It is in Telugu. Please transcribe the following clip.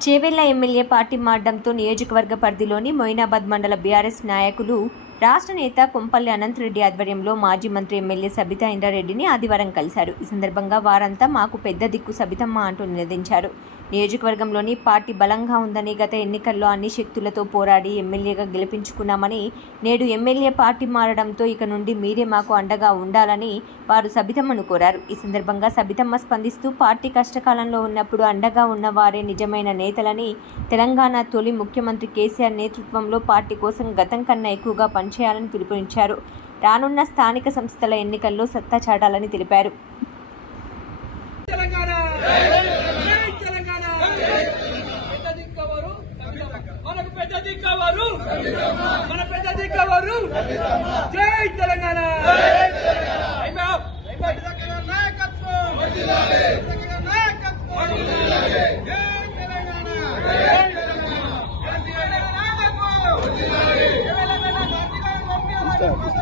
చేవెళ్ళ ఎమ్మెల్యే పార్టీ మారడంతో నియోజకవర్గ పరిధిలోని మొయినాబాద్ మండల బీఆర్ఎస్ నాయకులు రాష్ట్ర నేత కొంపల్లి అనంతరెడ్డి ఆధ్వర్యంలో మాజీ మంత్రి ఎమ్మెల్యే సబితా ఇంద్రారెడ్డిని ఆదివారం కలిశారు. ఈ సందర్భంగా వారంతా మాకు పెద్ద దిక్కు సబితమ్మ అంటూ నినదించారు. నియోజకవర్గంలోని పార్టీ బలంగా ఉందని గత ఎన్నికల్లో అన్ని శక్తులతో పోరాడి ఎమ్మెల్యేగా గెలిపించుకున్నామని నేడు ఎమ్మెల్యే పార్టీ మారడంతో ఇక నుండి మీరే మాకు అండగా ఉండాలని వారు సబితమ్మను కోరారు. ఈ సందర్భంగా సబితమ్మ స్పందిస్తూ పార్టీ కష్టకాలంలో ఉన్నప్పుడు అండగా ఉన్నవారే నిజమైన నేతలని తెలంగాణ తొలి ముఖ్యమంత్రి కేసీఆర్ నేతృత్వంలో పార్టీ కోసం గతం కన్నా ఎక్కువగా పనిచేయాలని పిలుపునిచ్చారు. రానున్న స్థానిక సంస్థల ఎన్నికల్లో సత్తా చాటాలని తెలిపారు. తెలంగాణ! జై తెలంగాణ! పెద్ద దిక్కవారు! మనకు పెద్ద దిక్కవారు! మన పెద్ద దిక్కవారు! జై తెలంగాణ అయిపోయా. అయిపోయా. నాయకత్వం. నాయకత్వం. జై తెలంగాణ. జై తెలంగాణ.